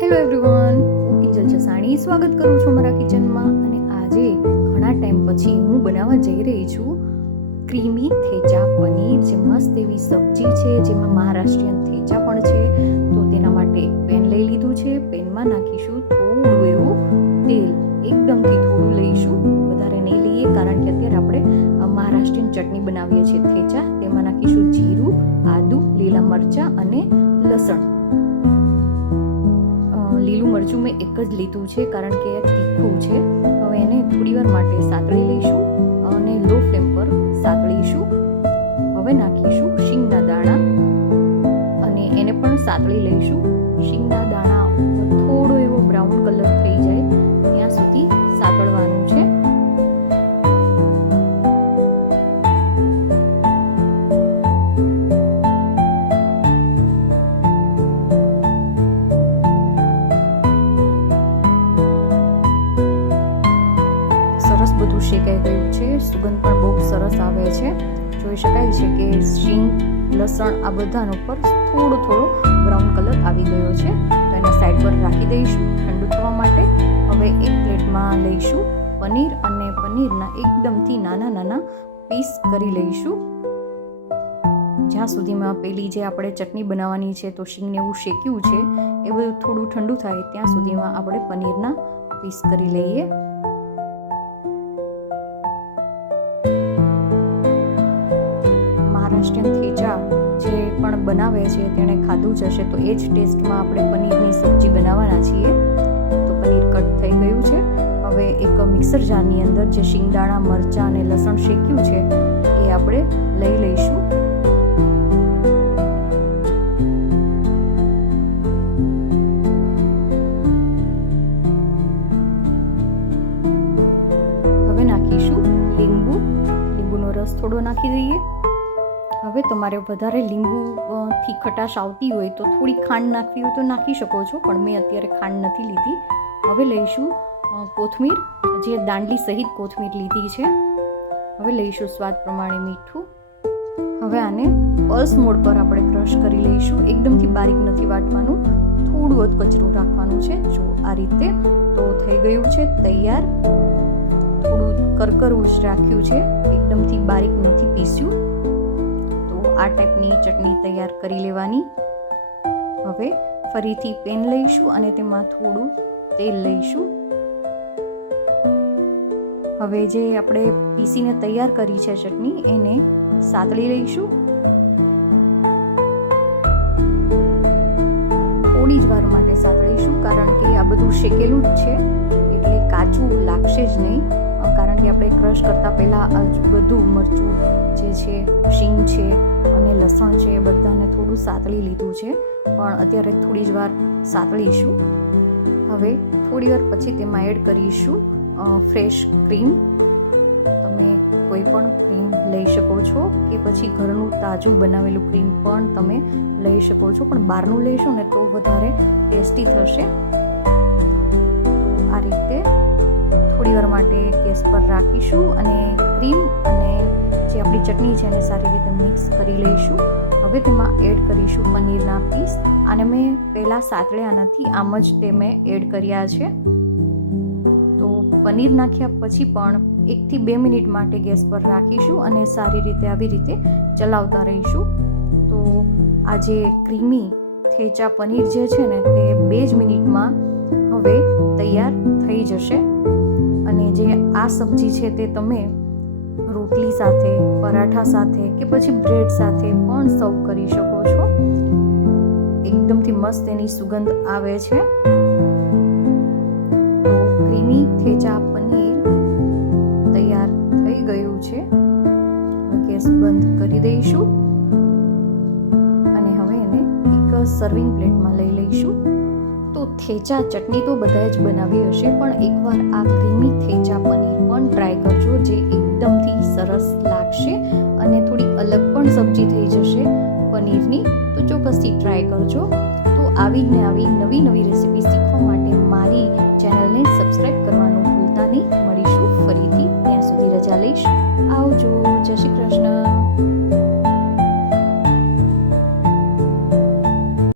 Hello everyone, હું કિંજલ જસાણી સ્વાગત કરું છું મારા કિચનમાં. અને આજે ઘણા ટાઈમ પછી હું બનાવવા જઈ રહી છું ક્રીમી થેચા પનીર, જે મસ્ત એવી સબ્જી છે, જેમાં મહારાષ્ટ્રીયન થેચા પણ છે. તો તેના માટે એક પેન લઈ લીધું છે. પેનમાં નાખીશું થોડું એવું તેલ, એકદમથી થોડું લઈશું, વધારે નહીં લઈએ, કારણ કે અત્યારે આપણે મહારાષ્ટ્રીયન ચટણી બનાવીએ છીએ થેચા. તેમાં નાખીશું જીરું, આદુ, લીલા મરચાં અને લસણ. લીલું મરચું મેં એક જ લીધું છે, કારણ કે તીખું છે. હવે એને થોડીવાર માટે સાતળી લઈશું અને લો ફ્લેમ પર સાતળીશું. હવે નાખીશું શીંગના દાણા અને એને પણ સાતળી લઈશું. શીંગના દાણા થોડો એવો બ્રાઉન કલર થઈ જાય ત્યાં સુધી સાતળવાનું છે. સરસ બધું શેકાઈ ગયું છે, સુગંધ પણ બહુ સરસ આવે છે. જોઈ શકાય છે કે શીંગ, લસણ આ બધાનો પર થોડો બ્રાઉન કલર આવી ગયો છે. તો એને સાઈડ પર રાખી દઈશું ઠંડુ થવા માટે. હવે એક પ્લેટમાં લઈશું પનીર અને પનીરના એકદમથી નાના પીસ કરી લઈશું. જ્યાં સુધીમાં પેલી જે આપણે ચટણી બનાવવાની છે, તો શીંગને એવું શેક્યું છે, એ બધું થોડું ઠંડુ થાય ત્યાં સુધીમાં આપણે પનીરના પીસ કરી લઈએ. મહારાષ્ટ્રીયન થેચા જે પણ બનાવે છે તેણે ખાધું જ હશે, તો એ જ ટેસ્ટમાં આપણે પનીરની સબ્જી બનાવવાના છીએ. તો પનીર કટ થઈ ગયું છે. હવે એક મિક્સર જારની અંદર જે શિંગદાણા, મરચાં અને લસણ શેક્યું છે એ આપણે લઈ લઈશું. હવે નાખીશું લીંબુનો રસ થોડો નાખી દઈએ. હવે તમારે વધારે લીંબુથી ખટાશ આવતી હોય તો થોડી ખાંડ નાખવી હોય તો નાખી શકો છો, પણ મેં અત્યારે ખાંડ નથી લીધી. હવે લઈશું કોથમીર, જે દાંડલી સહિત કોથમીર લીધી છે. હવે લઈશું સ્વાદ પ્રમાણે મીઠું. હવે આને પલ્સ મોડ પર આપણે ક્રશ કરી લઈશું. એકદમથી બારીક નથી વાટવાનું, થોડું અધકચરું રાખવાનું છે. જો આ રીતે. તો થઈ ગયું છે તૈયાર. થોડું કરકરું જ રાખ્યું છે, એકદમથી બારીક નથી પીસ્યું. આ ટાઈપની ચટણી તૈયાર કરી લેવાની. હવે ફરીથી પેન લઈશું અને તેમાં થોડું તેલ લઈશું. હવે જે આપણે પીસીને તૈયાર કરી છે ચટણી, એને સાતળી લઈશું. થોડી જ વાર માટે સાતળીશું, કારણ કે આ બધું શેકેલું જ છે, એટલે કાચું લાગશે જ નહીં. કારણ કે આપણે ક્રશ કરતાં પહેલાં બધું મરચું જે છે, શીંગ છે અને લસણ છે, એ બધાને થોડું સાતળી લીધું છે, પણ અત્યારે થોડી જ વાર સાતળીશું. હવે થોડી વાર પછી તેમાં એડ કરીશું ફ્રેશ ક્રીમ. તમે કોઈ પણ ક્રીમ લઈ શકો છો, કે પછી ઘરનું તાજું બનાવેલું ક્રીમ પણ તમે લઈ શકો છો, પણ બહારનું લેશો ને તો વધારે ટેસ્ટી થશે. આ રીતે થોડી વાર માટે ગેસ પર રાખીશું અને ક્રીમ અને જે આપણી ચટણી છે એને સારી રીતે મિક્સ કરી લઈશું. હવે તેમાં એડ કરીશું પનીરના પીસ. આને મેં પહેલાં સાતળ્યા નથી, આમ જ તે મેં એડ કર્યા છે. તો પનીર નાખ્યા પછી પણ 1 થી 2 મિનિટ માટે ગેસ પર રાખીશું અને સારી રીતે આવી રીતે ચલાવતા રહીશું. તો આ જે ક્રીમી થેચા પનીર જે છે ને, તે 2 જ મિનિટમાં હવે તૈયાર થઈ જશે. અને જે આ સબ્જી છે તે તમે રોટલી સાથે, પરાઠા સાથે કે પછી બ્રેડ સાથે પણ સર્વ કરી શકો છો. એકદમથી મસ્ત એની સુગંધ આવે છે. તો ક્રીમી થેચા પનીર તૈયાર થઈ ગયું છે. ગેસ બંધ કરી દઈશું અને હવે એને એક સર્વિંગ પ્લેટમાં લઈ લઈશું. તો થેચા ચટણી તો બધાએ જ બનાવી હશે, પણ એકવાર આ ક્રીમી થેચા પનીર પણ ટ્રાય કરજો, જે એકદમથી સરસ લાગશે અને થોડી અલગ પણ સબ્જી થઈ જશે પનીરની. તો ચોક્કસથી ટ્રાય કરજો. તો આવી નવી રેસીપી શીખવા માટે મારી ચેનલને સબસ્ક્રાઈબ કરવાનું ભૂલતા નહીં. મળીશું ફરીથી, ત્યાં સુધી રજા લઈશ. આવજો. જય શ્રી કૃષ્ણ.